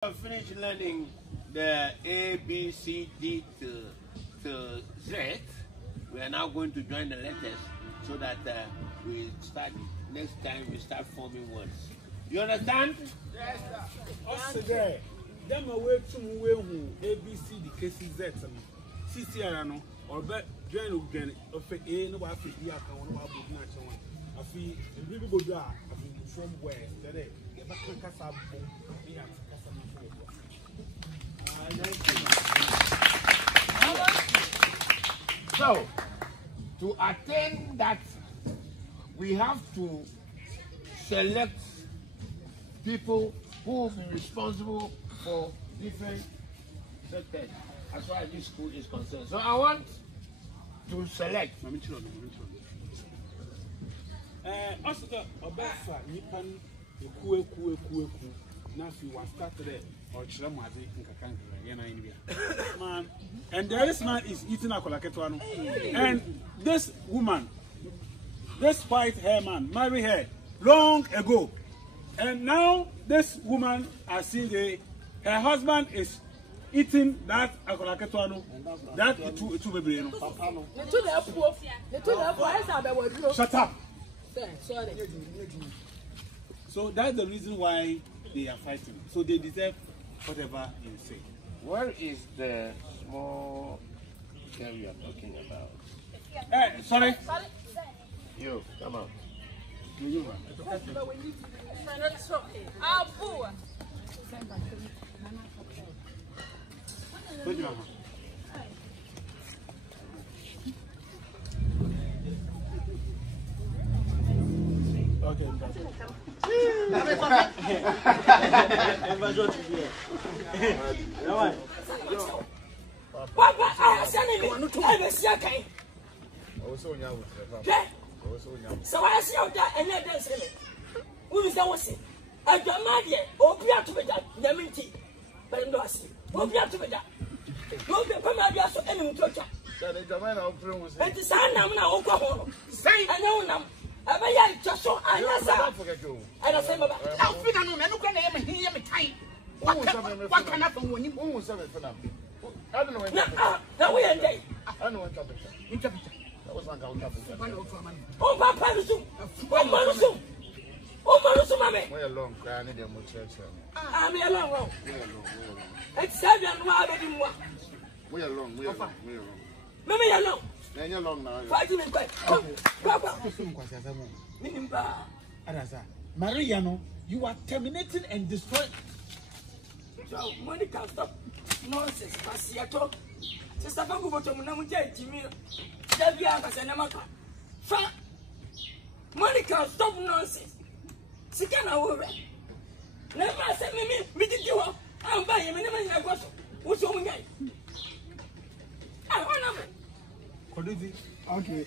Finish learning the A, B, C, D to Z. We are now going to join the letters so that we start next time we start forming words. You understand? Yes, sir. Today, them away from where A, B, C, D, K, C, Z. C, C, I know. Or bet join again of A, no, I feel the account, no, I would not show one. I feel the river go down. I feel from where today. Get back to Casa. So, to attain that, we have to select people who will be responsible for different sectors as far as this school is concerned. So I want to select. Man, and this man is eating a kolaketwano. And this woman, this white hair man, married her long ago. And now this woman, I see her husband is eating that akolaketwano. That it will be. Shut up. So that's the reason why they are fighting. So they deserve whatever you say. Where is the small girl you are talking about? Hey, sorry. You, come on. You, okay. So I see out that and let them say it. Who is that? I don't mind yet. Oh, be out to be that. Yaminti. But I'm not seeing. Oh, be out to be that. Don't be permanent to any torture. And the son, I'm now Oklahoma. Say, I know now. I just saw I forget you. And I say, I'm going to hear me tight. What can happen when you move 7 for them? I don't know. Now we are day. I don't know what happened. That was not going to happen. Oh, Papa, oh, Mamma. We're alone, crying in the church. I'm alone. It's 7 and we're alone. We're alone. Mamma, alone. Then you're alone now. Fighting in bed. Papa. Mariano, you are terminating and destroying. So, money can't stop. Nonsense, Pasiato. Just a couple of Jimmy. Money can't stop nonsense. She can't over. Never said me, did you? I'm buying him and I was. What's wrong with me? I want to. Okay.